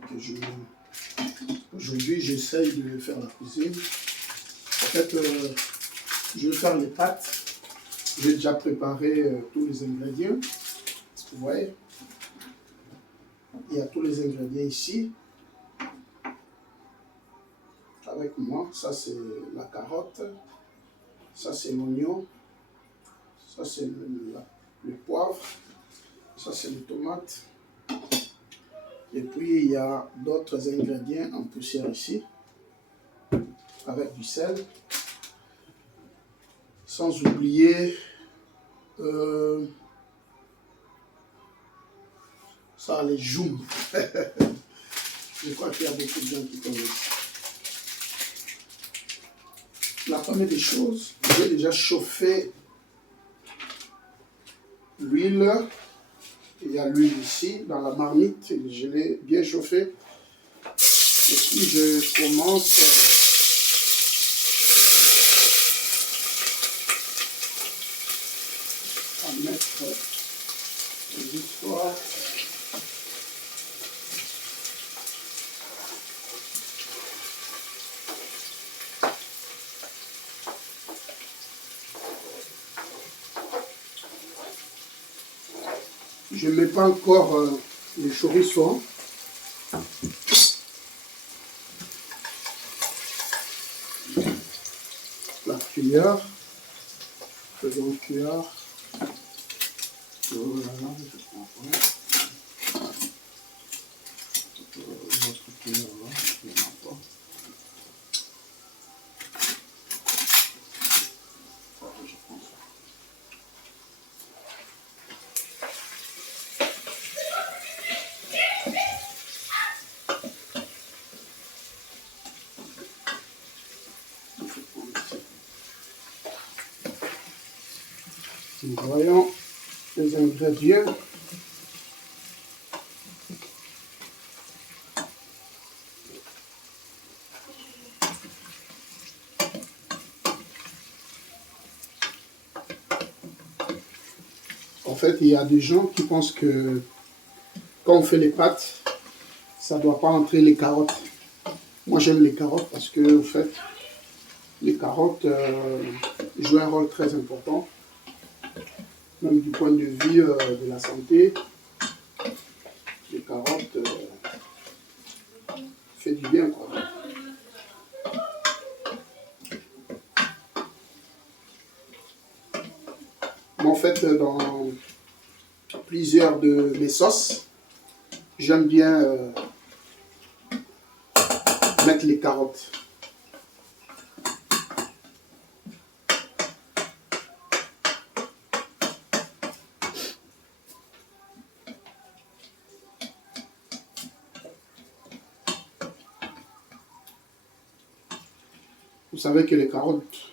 Donc aujourd'hui, j'essaye de faire la cuisine. En fait, je vais faire les pâtes. J'ai déjà préparé tous les ingrédients. Vous voyez, il y a tous les ingrédients ici avec moi. Ça, c'est la carotte. Ça, c'est l'oignon. Ça, c'est le poivre. Ça, c'est les tomates. Et puis, il y a d'autres ingrédients en poussière ici, avec du sel. Sans oublier ça, les joues. Je crois qu'il y a beaucoup de gens qui connaissent. La première des choses, j'ai déjà chauffé l'huile. Il y a l'huile ici, dans la marmite. Je l'ai bien chauffée. Et puis, je commence à mettre les histoires. Je ne mets pas encore les chorizo. La cuillère. Faisons cuillère. Voilà, je prends notre cuillère là, je ne prends pas. Je prends ça. Nous voyons les ingrédients. En fait, il y a des gens qui pensent que quand on fait les pâtes, ça ne doit pas entrer les carottes. Moi, j'aime les carottes parce que, en fait, les carottes jouent un rôle très important, même du point de vue de la santé. Les carottes font du bien, quoi. Moi, en fait, dans plusieurs de mes sauces, j'aime bien mettre les carottes. Vous savez que les carottes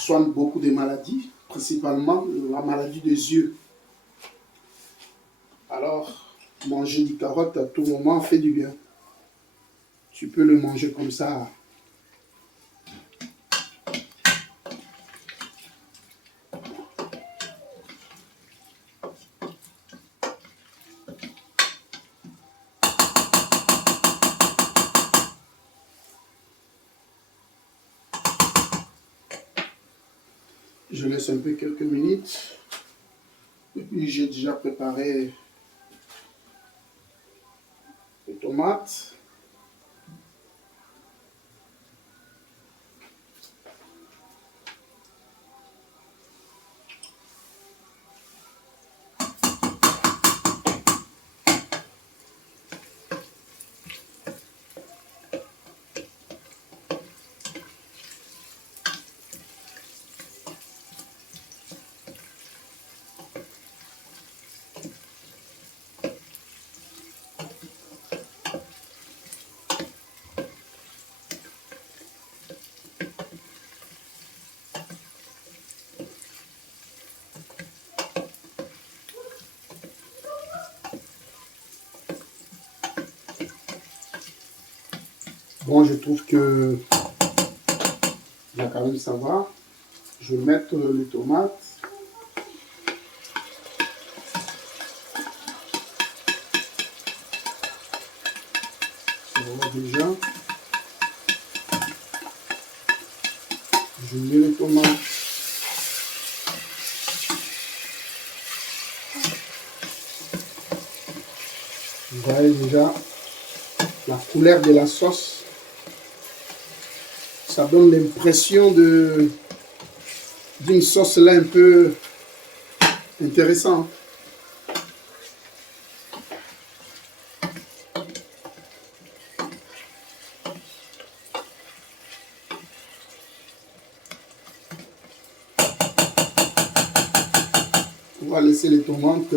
soignent beaucoup de maladies, principalement la maladie des yeux. Alors, manger des carottes à tout moment fait du bien. Tu peux le manger comme ça. Je laisse un peu quelques minutes. Et puis j'ai déjà préparé les tomates. Bon, je trouve que il y a quand même ça va. Je vais mettre les tomates. Voilà déjà. Je mets les tomates. Vous voyez déjà la couleur de la sauce. Ça donne l'impression d'une sauce là un peu intéressante. On va laisser les tomates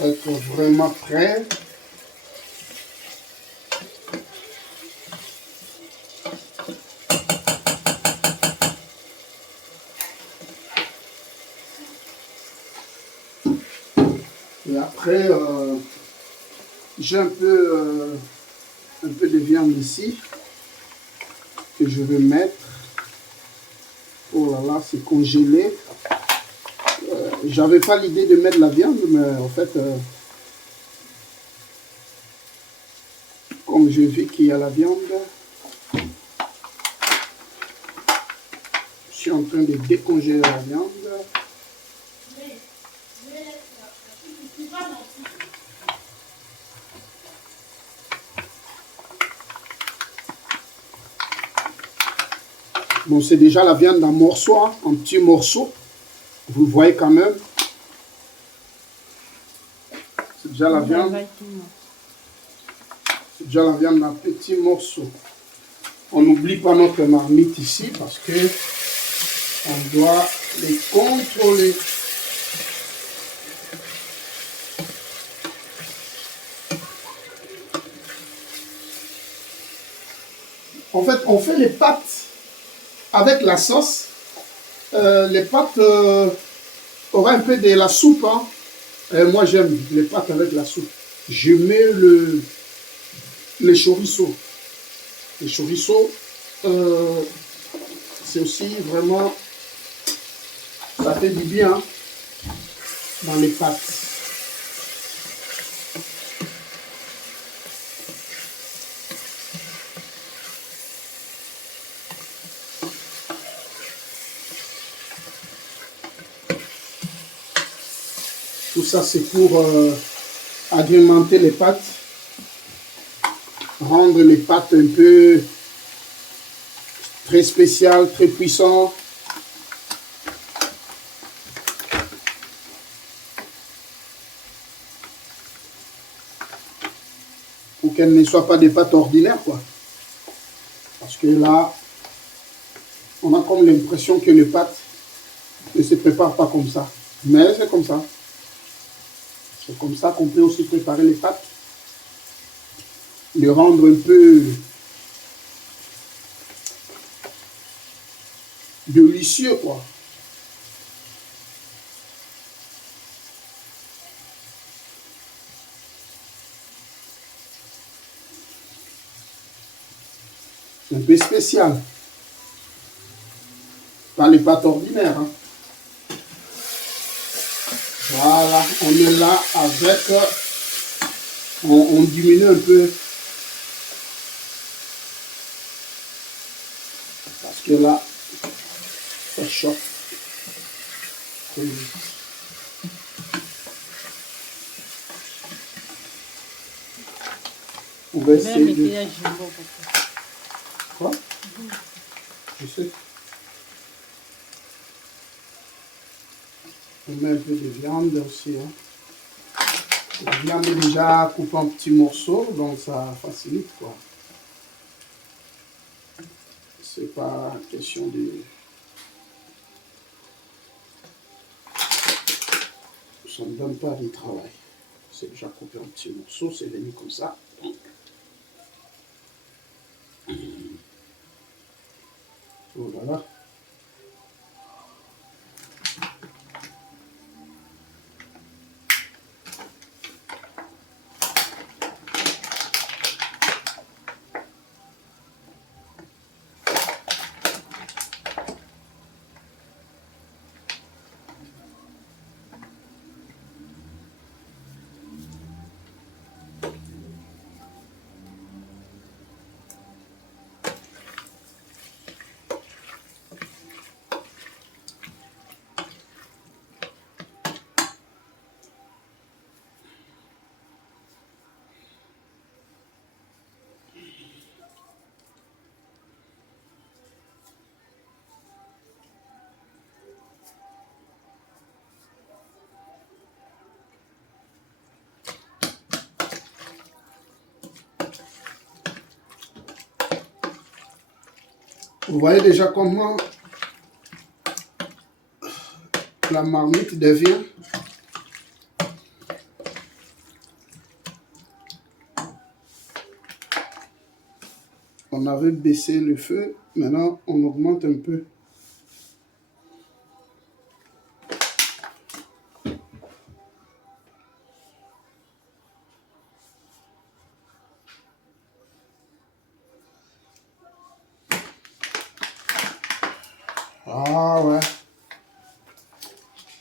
être vraiment prêts. Et après, j'ai un peu de viande ici que je vais mettre. Oh là là, c'est congelé. J'avais pas l'idée de mettre la viande, mais en fait, comme je vis qu'il y a la viande, je suis en train de décongeler la viande. Bon, c'est déjà la viande en morceaux, hein, en petits morceaux. Vous le voyez quand même. C'est déjà la viande. C'est déjà la viande en petits morceaux. On n'oublie pas notre marmite ici parce que on doit les contrôler. En fait, on fait les pâtes avec la sauce. Les pâtes auraient un peu de la soupe. Hein. Moi, j'aime les pâtes avec la soupe. Je mets les chorizo. Les chorizo, c'est aussi vraiment, ça fait du bien dans les pâtes. Tout ça, c'est pour agrémenter les pâtes, rendre les pâtes un peu très spéciales, très puissantes. Pour qu'elles ne soient pas des pâtes ordinaires, quoi. Parce que là, on a comme l'impression que les pâtes ne se préparent pas comme ça. Mais c'est comme ça. C'est comme ça qu'on peut aussi préparer les pâtes. Les rendre un peu délicieux, quoi. Un peu spécial. Pas les pâtes ordinaires. Hein. Voilà, on est là avec... On diminue un peu. Parce que là, ça choque. On va essayer de... Quoi? Je sais. On met un peu de viande aussi. Hein. La viande est déjà coupée en petits morceaux, donc ça facilite, quoi. C'est pas question de... Ça ne donne pas du travail. C'est déjà coupé en petits morceaux, c'est venu comme ça. Donc. Voilà. Vous voyez déjà comment la marmite devient. On avait baissé le feu, maintenant on augmente un peu. Ah ouais.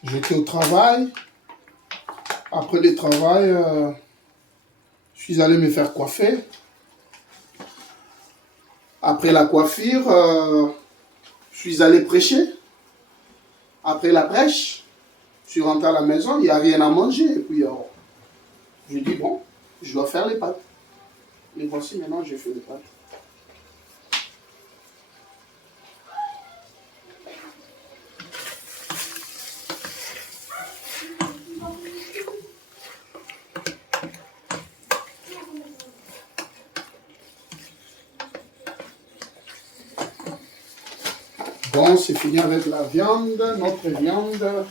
J'étais au travail. Après le travail, je suis allé me faire coiffer. Après la coiffure, je suis allé prêcher. Après la prêche, je suis rentré à la maison, il n'y a rien à manger. Et puis, je dis, bon, je dois faire les pâtes. Et voici maintenant, j'ai fait les pâtes. Bon, c'est fini avec la viande, notre viande.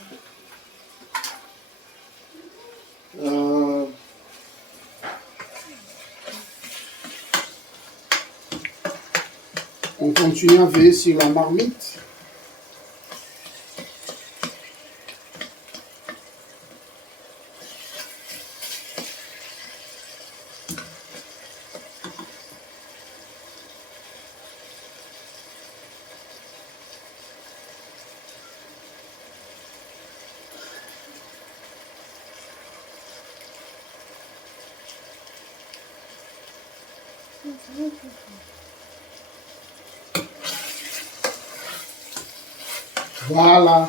On continue à veiller sur la marmite. Voilà.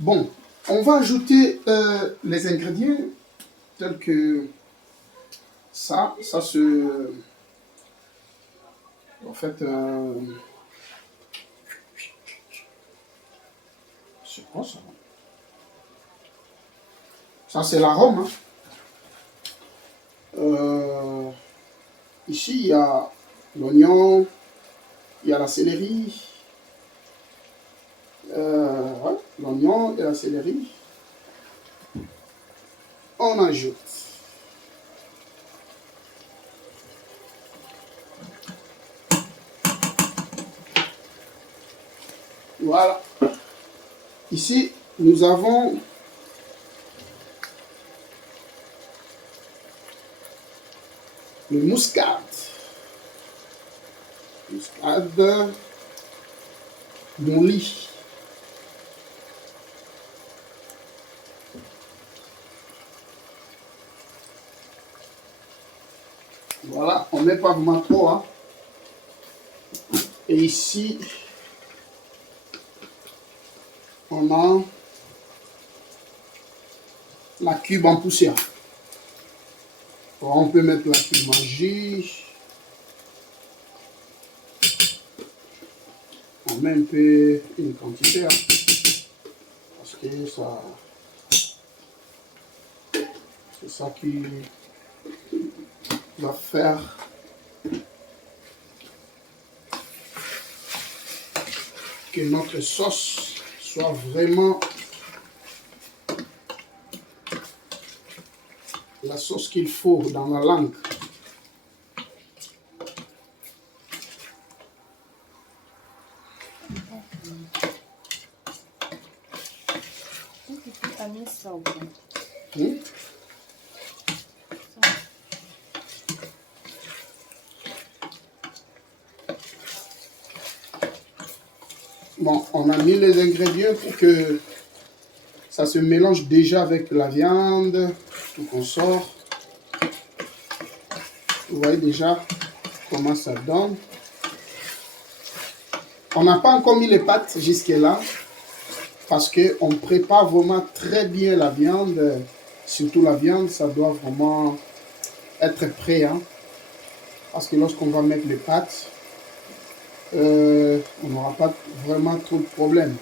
Bon, on va ajouter les ingrédients tels que ça se... En fait, c'est quoi ça? Ça, c'est l'arôme. Hein. Ici, il y a l'oignon, il y a la céleri. Ouais, l'oignon et la céleri. On ajoute. Voilà. Ici, nous avons le muscade. Muscade molli. Voilà, on ne met pas vraiment trop. Hein. Et ici, on a la cube en poussière. On peut mettre la cube magie. On met un peu une quantité. Hein, parce que ça... C'est ça qui va faire que notre sauce soit vraiment la sauce qu'il faut dans la langue. Bon, on a mis les ingrédients pour que ça se mélange déjà avec la viande, tout qu'on sort. Vous voyez déjà comment ça donne. On n'a pas encore mis les pâtes jusque-là parce qu'on prépare vraiment très bien la viande. Surtout la viande, ça doit vraiment être prêt. Hein, parce que lorsqu'on va mettre les pâtes, on n'aura pas vraiment trop de problèmes.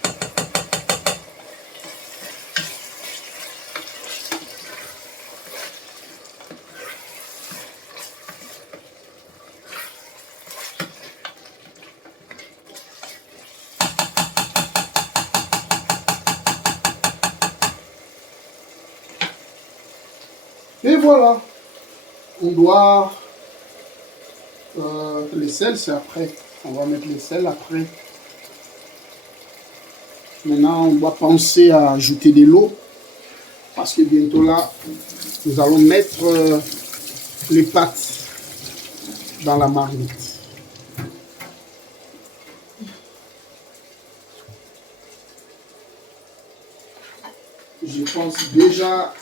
Et voilà, on doit... les sels, c'est après. On va mettre les sels après. Maintenant, on doit penser à ajouter de l'eau. Parce que bientôt là, nous allons mettre les pâtes dans la marmite. Je pense déjà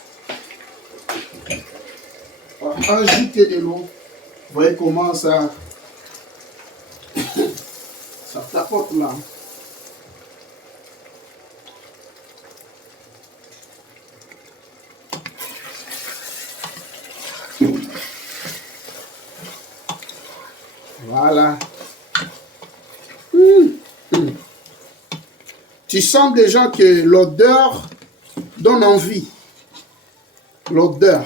à ajouter de l'eau. Vous voyez comment ça tapote là. Voilà. Tu sens déjà que l'odeur donne envie. L'odeur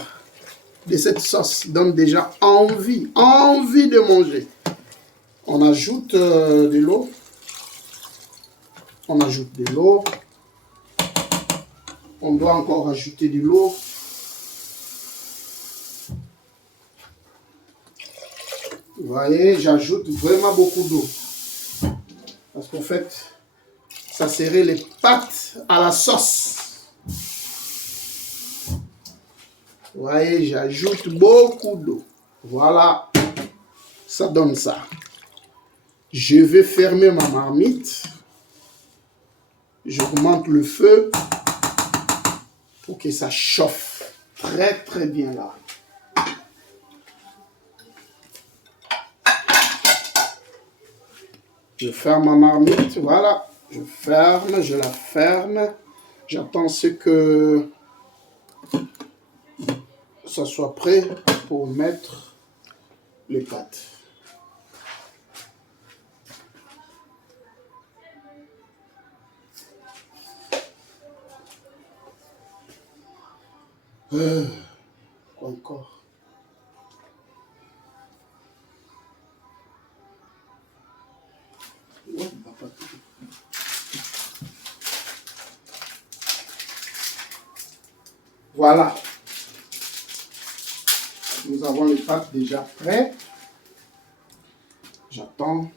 de cette sauce donne déjà envie de manger. On ajoute de l'eau. On ajoute de l'eau. On doit encore ajouter de l'eau. Vous voyez, j'ajoute vraiment beaucoup d'eau. Parce qu'en fait, ça serait les pâtes à la sauce. Vous voyez, j'ajoute beaucoup d'eau. Voilà, ça donne ça. Je vais fermer ma marmite. J'augmente le feu pour que ça chauffe très très bien là. Je ferme ma marmite, voilà. Je ferme, je la ferme. J'attends ce que ça soit prêt pour mettre les pâtes. Encore. Voilà. Nous avons les pâtes déjà prêtes. J'attends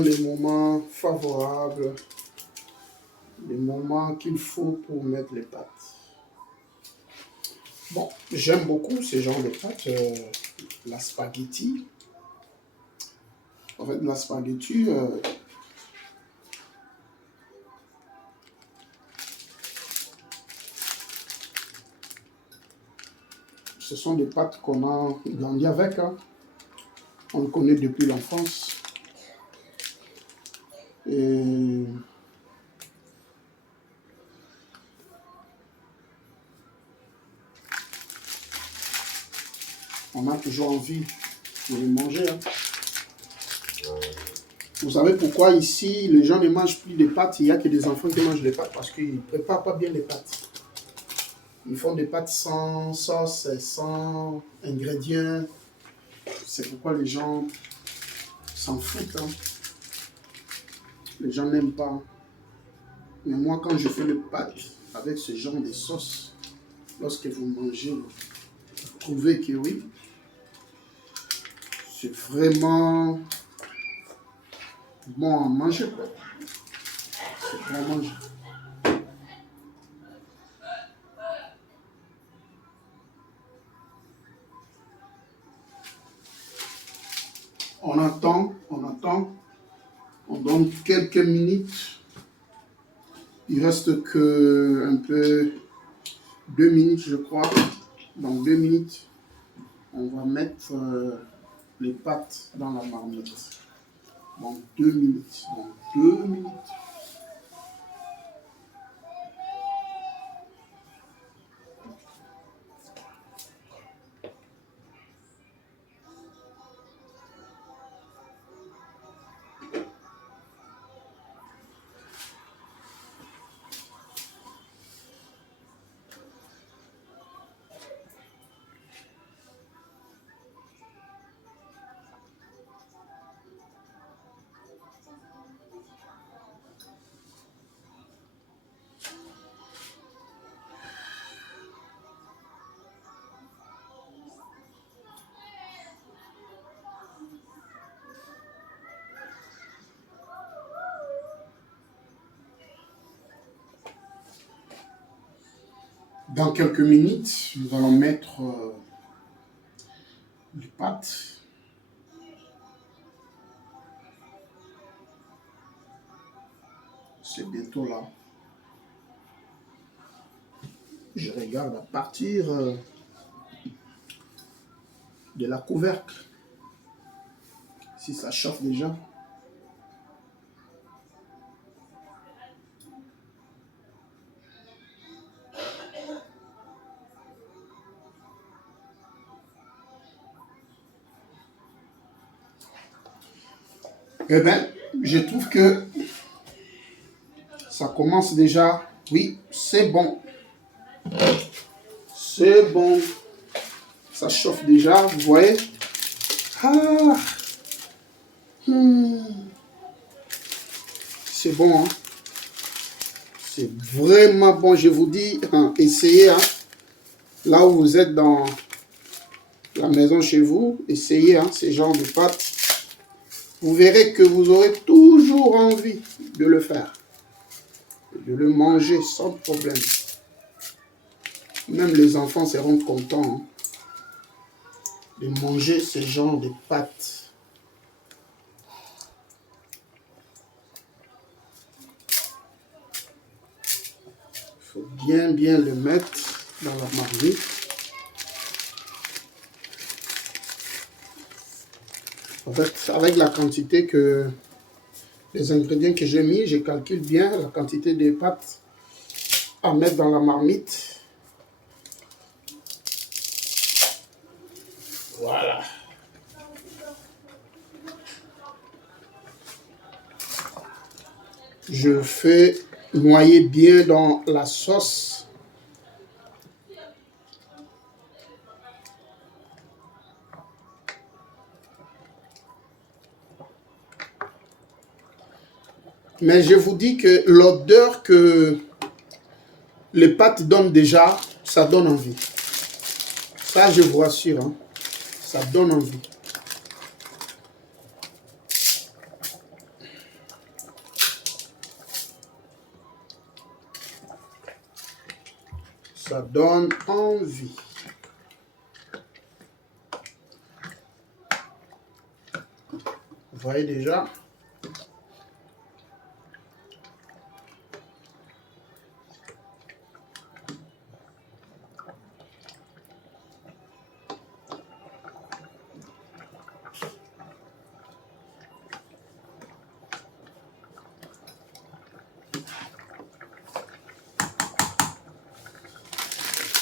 les moments favorables, les moments qu'il faut pour mettre les pâtes. Bon, j'aime beaucoup ce genre de pâtes, la spaghetti. En fait, la spaghetti, ce sont des pâtes qu'on a grandi avec. Hein. On le connaît depuis l'enfance. Et on a toujours envie de les manger. Hein. Vous savez pourquoi ici, les gens ne mangent plus les pâtes. Il n'y a que des enfants qui mangent les pâtes parce qu'ils ne préparent pas bien les pâtes. Ils font des pâtes sans sauce, sans ingrédients. C'est pourquoi les gens s'en foutent. Hein. Les gens n'aiment pas. Mais moi, quand je fais le pâtes avec ce genre de sauce, lorsque vous mangez, vous trouvez que oui, c'est vraiment bon à manger. C'est bon à manger. On attend, on donne quelques minutes. Il reste que un peu 2 minutes, je crois. Dans 2 minutes, on va mettre les pâtes dans la marmite. Dans 2 minutes. Dans 2 minutes. Dans quelques minutes, nous allons mettre les pâtes. C'est bientôt là. Je regarde à partir de la couvercle. Si ça chauffe déjà. Eh bien, je trouve que ça commence déjà. Oui, c'est bon. C'est bon. Ça chauffe déjà, vous voyez. Ah. C'est bon, hein. C'est vraiment bon, je vous dis. Hein, essayez, hein. Là où vous êtes dans la maison chez vous, essayez hein, ces genres de pâtes. Vous verrez que vous aurez toujours envie de le faire. De le manger sans problème. Même les enfants seront contents hein, de manger ce genre de pâtes. Il faut bien le mettre dans la marmite. En fait, avec la quantité que les ingrédients que j'ai mis, je calcule bien la quantité de pâtes à mettre dans la marmite. Voilà. Je fais noyer bien dans la sauce. Mais je vous dis que l'odeur que les pâtes donnent déjà, ça donne envie. Ça, je vous assure, hein, ça donne envie. Ça donne envie. Vous voyez déjà.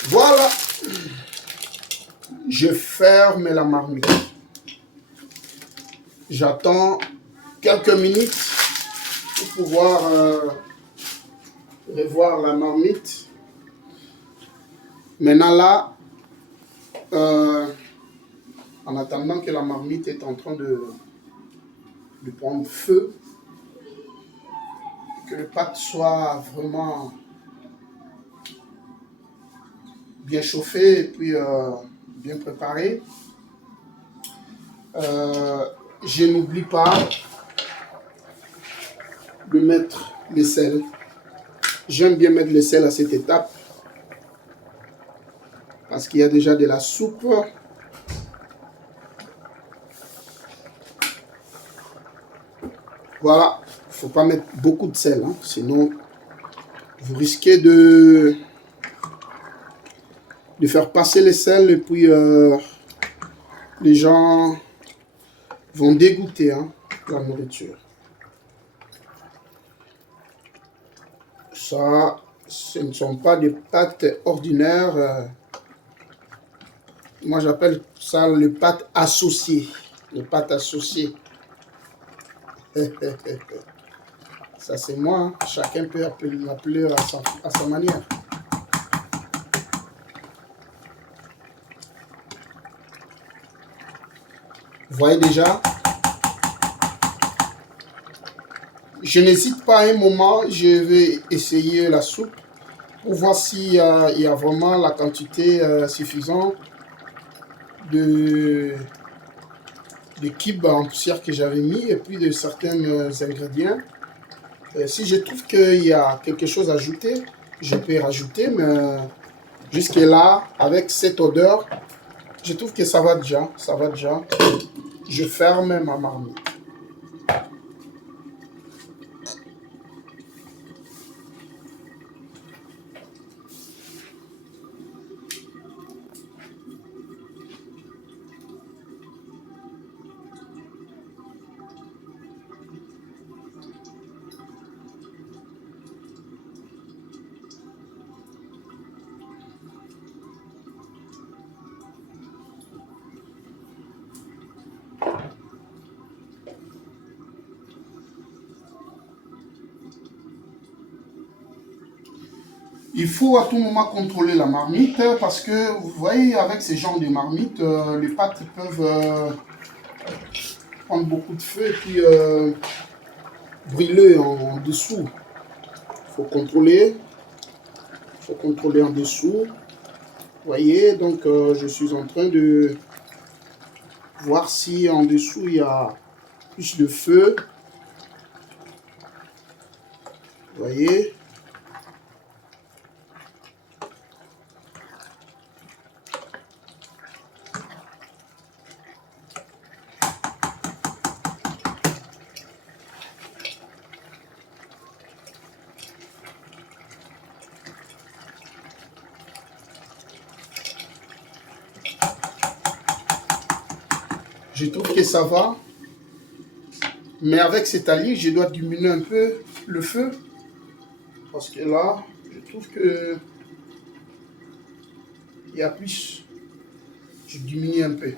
Voilà. Je ferme la marmite. J'attends quelques minutes pour pouvoir revoir la marmite. Maintenant là, en attendant que la marmite est en train de prendre feu, que les pâtes soient vraiment bien chauffées et puis bien préparées, je n'oublie pas de mettre le sel. J'aime bien mettre le sel à cette étape parce qu'il y a déjà de la soupe. Voilà, il ne faut pas mettre beaucoup de sel, hein, sinon vous risquez de faire passer le sel et puis les gens vont dégoûter hein, la nourriture. Ça, ce ne sont pas des pâtes ordinaires. Moi, j'appelle ça les pâtes associées. Les pâtes associées. Ça, c'est moi. Hein. Chacun peut l'appeler à sa manière. Vous voyez déjà. Je n'hésite pas à un moment. Je vais essayer la soupe pour voir s'il y a vraiment la quantité suffisante de kibbe en poussière que j'avais mis et puis de certains ingrédients. Si je trouve qu'il y a quelque chose à ajouter, je peux rajouter, mais Jusque-là, avec cette odeur, je trouve que ça va déjà, Je ferme ma marmite. Il faut à tout moment contrôler la marmite parce que, vous voyez, avec ces genres de marmites, les pâtes peuvent prendre beaucoup de feu et puis brûler en dessous. Il faut contrôler en dessous. Vous voyez, donc je suis en train de voir si en dessous il y a plus de feu. Vous voyez. Je trouve que ça va. Mais avec cet allié, je dois diminuer un peu le feu. Parce que là, je trouve que il y a plus. Je diminue un peu.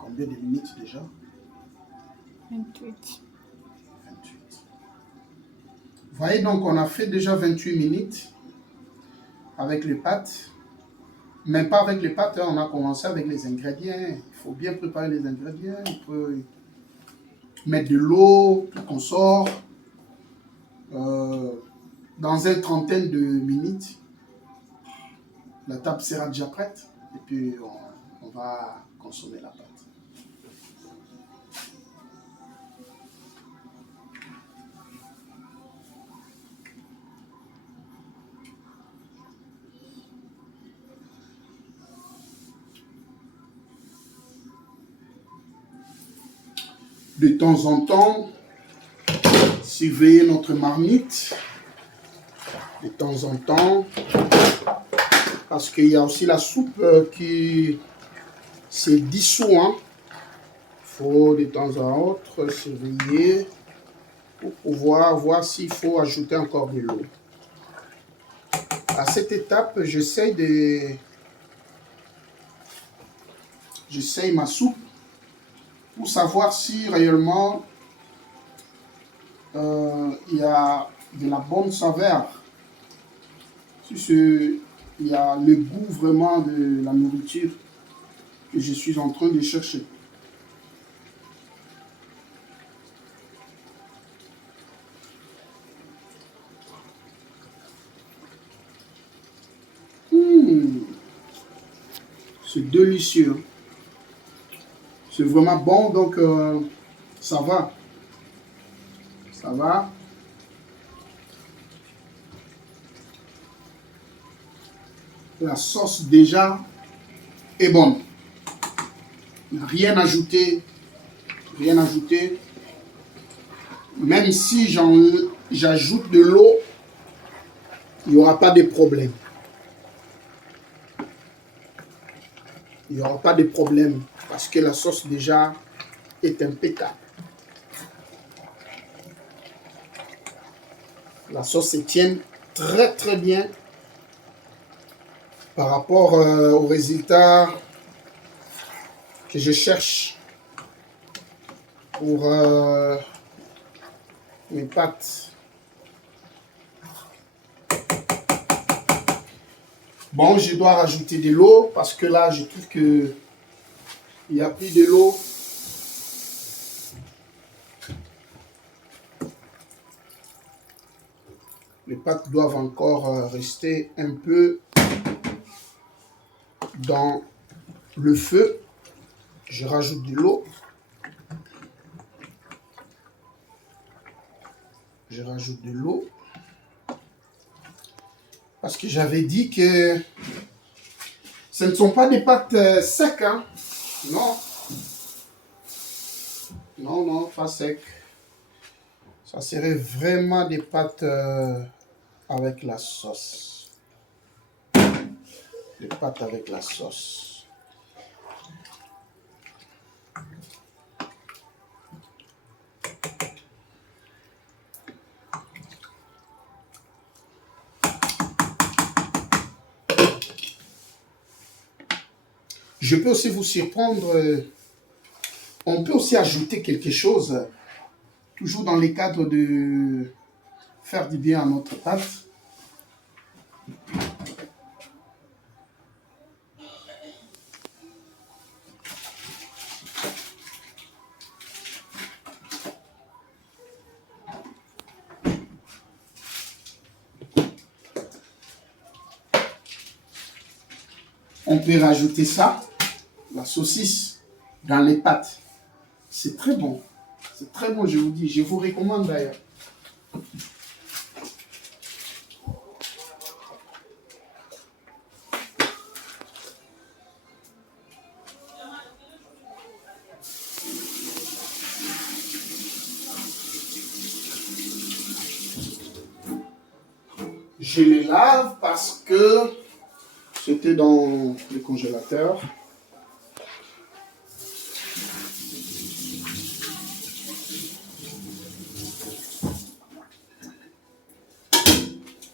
Combien de minutes déjà? 28. 28. Vous voyez, donc on a fait déjà 28 minutes avec les pâtes. Même pas avec les pâtes, on a commencé avec les ingrédients. Il faut bien préparer les ingrédients. Il faut mettre de l'eau, tout qu'on sort. Dans une trentaine de minutes, la table sera déjà prête. Et puis on va consommer la pâte. De temps en temps, surveiller notre marmite. De temps en temps, parce qu'il y a aussi la soupe qui se dissout. Il faut de temps en autre surveiller pour pouvoir voir s'il faut ajouter encore de l'eau. À cette étape, j'essaye ma soupe pour savoir si réellement il y a de la bonne saveur. Si il y a le goût vraiment de la nourriture que je suis en train de chercher. C'est délicieux. C'est vraiment bon, donc ça va. Ça va. La sauce déjà est bonne. Rien ajouté. Rien ajouté. Même si j'ajoute de l'eau, il n'y aura pas de problème. Il n'y aura pas de problème parce que la sauce déjà est impeccable. La sauce se tient très très bien par rapport au résultat que je cherche pour mes pâtes. Bon, je dois rajouter de l'eau parce que là, je trouve que Il y a plus de l'eau. Les pâtes doivent encore rester un peu dans le feu. Je rajoute de l'eau. Je rajoute de l'eau. Parce que j'avais dit que ce ne sont pas des pâtes secs, hein. Non. Non, non, pas sec. Ça serait vraiment des pâtes avec la sauce. Des pâtes avec la sauce. Je peux aussi vous surprendre. On peut aussi ajouter quelque chose, toujours dans les cadres de faire du bien à notre pâte. On peut rajouter ça, la saucisse, dans les pâtes. C'est très bon. C'est très bon, je vous dis. Je vous recommande d'ailleurs. Je les lave parce que c'était dans le congélateur.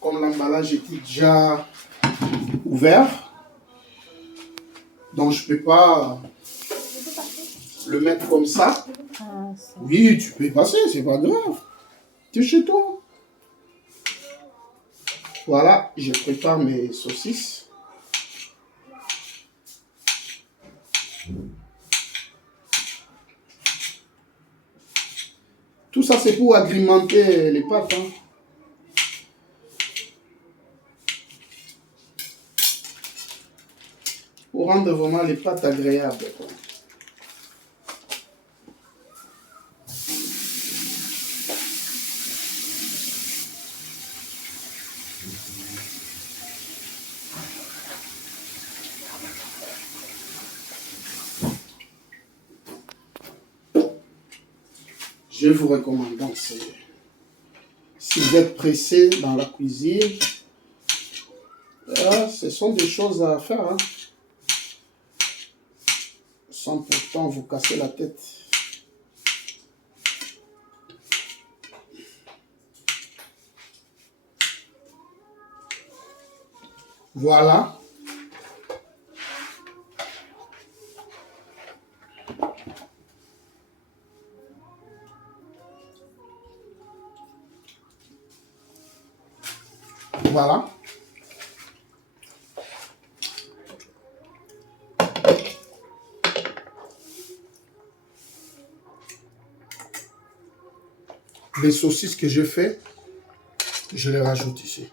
Comme l'emballage était déjà ouvert, donc je ne peux pas le mettre comme ça. Oui, tu peux passer, c'est pas grave. Tu es chez toi. Voilà, je prépare mes saucisses. Tout ça, c'est pour agrémenter les pâtes. Hein. Pour rendre vraiment les pâtes agréables. Quoi. Je vous recommande donc, si vous êtes pressé dans la cuisine, ce sont des choses à faire, hein, sans pourtant vous casser la tête. Voilà. Voilà. Les saucisses que je fais, je les rajoute ici.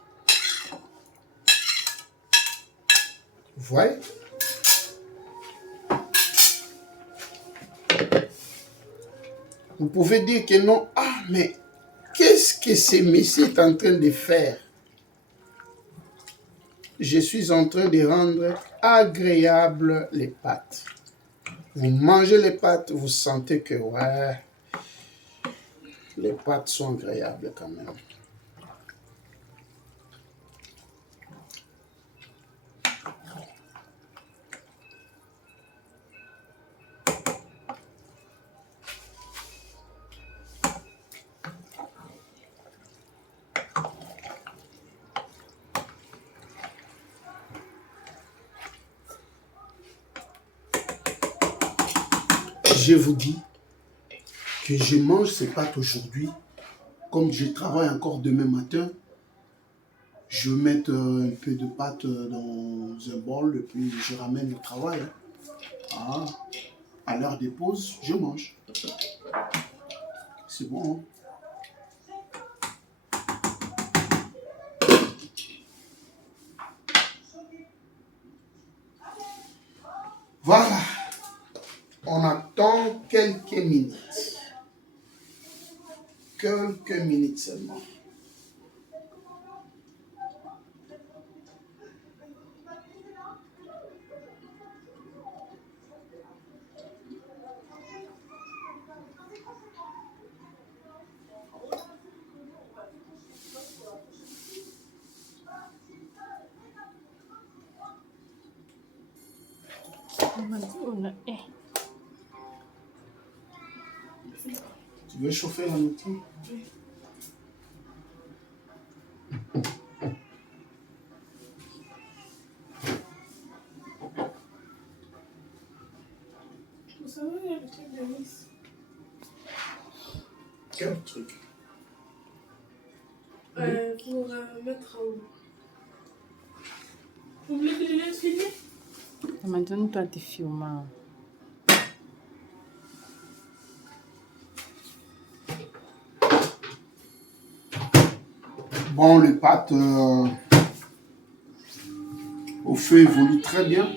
Vous voyez? Vous pouvez dire que non. Ah, mais qu'est-ce que ce monsieur est en train de faire? Je suis en train de rendre agréables les pâtes. Vous mangez les pâtes, vous sentez que ouais, les pâtes sont agréables quand même. Je vous dis que je mange ces pâtes aujourd'hui. Comme je travaille encore demain matin, je vais mettre un peu de pâte dans un bol et puis je ramène au travail. Ah. à l'heure des pauses, je mange. C'est bon, hein? Voilà. On attend quelques minutes. Quelques minutes seulement. Tu veux chauffer la nourriture? Vous savez, il y a le truc de Nice. Quel truc? Pour mettre en... Vous voulez que je laisse filmer? Maintenant, toi, tu filmes. Bon, les pâtes au feu évoluent très bien.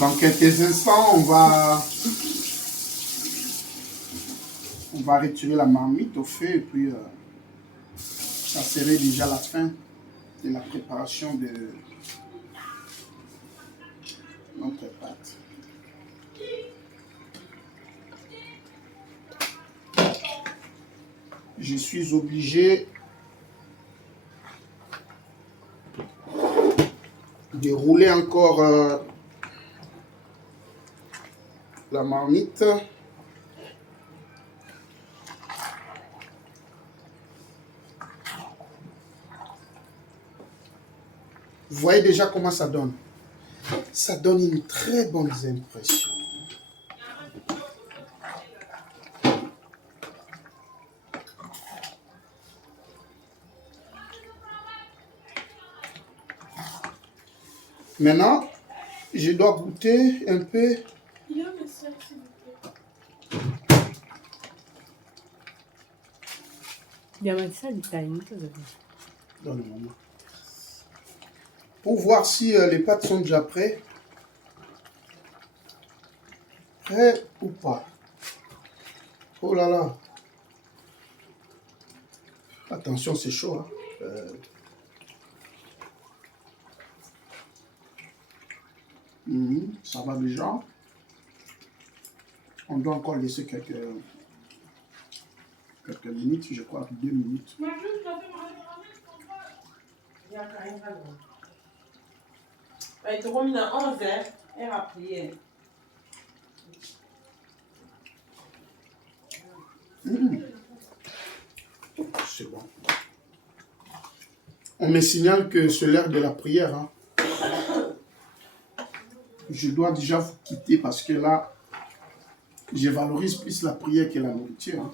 Dans quelques instants, on va retirer la marmite au feu et puis ça serait déjà la fin de la préparation de notre pâte. Je suis obligé de rouler encore la marmite. Vous voyez déjà comment ça donne. Ça donne une très bonne impression. Maintenant, je dois goûter un peu. Il y a le sel, s'il vous plaît. Diamant, ça, du taille, Dans le moment. Pour voir si les pâtes sont déjà prêtes. Prêt ou pas? Oh là là. Attention, c'est chaud. Hein. Ça va déjà. On doit encore laisser quelques minutes, je crois, 2 minutes. Il te remis à 11 h et à prier. C'est bon. On me signale que c'est l'heure de la prière. Hein. Je dois déjà vous quitter parce que là, je valorise plus la prière que la nourriture. Hein.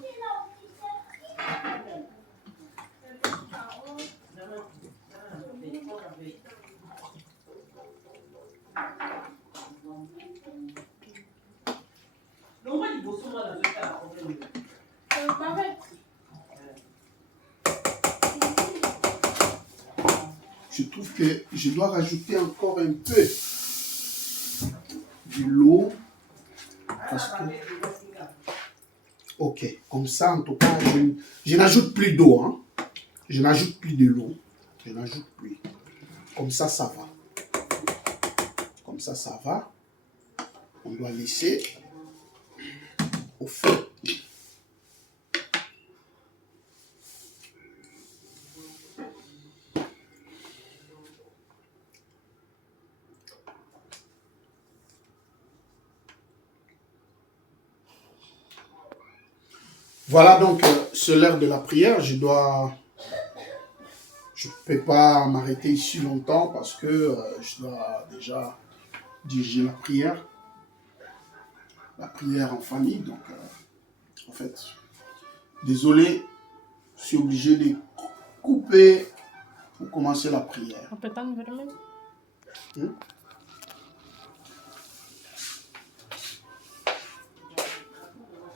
Je trouve que je dois rajouter encore un peu de l'eau. Parce que... Ok, comme ça, en tout cas, je n'ajoute plus d'eau. Hein. Je n'ajoute plus de l'eau. Je n'ajoute plus. Comme ça, ça va. Comme ça, ça va. On doit laisser au feu. Voilà donc, c'est l'heure de la prière. Je ne peux pas m'arrêter ici longtemps parce que je dois déjà diriger la prière. La prière en famille. Donc, en fait, désolé, je suis obligé de couper pour commencer la prière. On peut t'en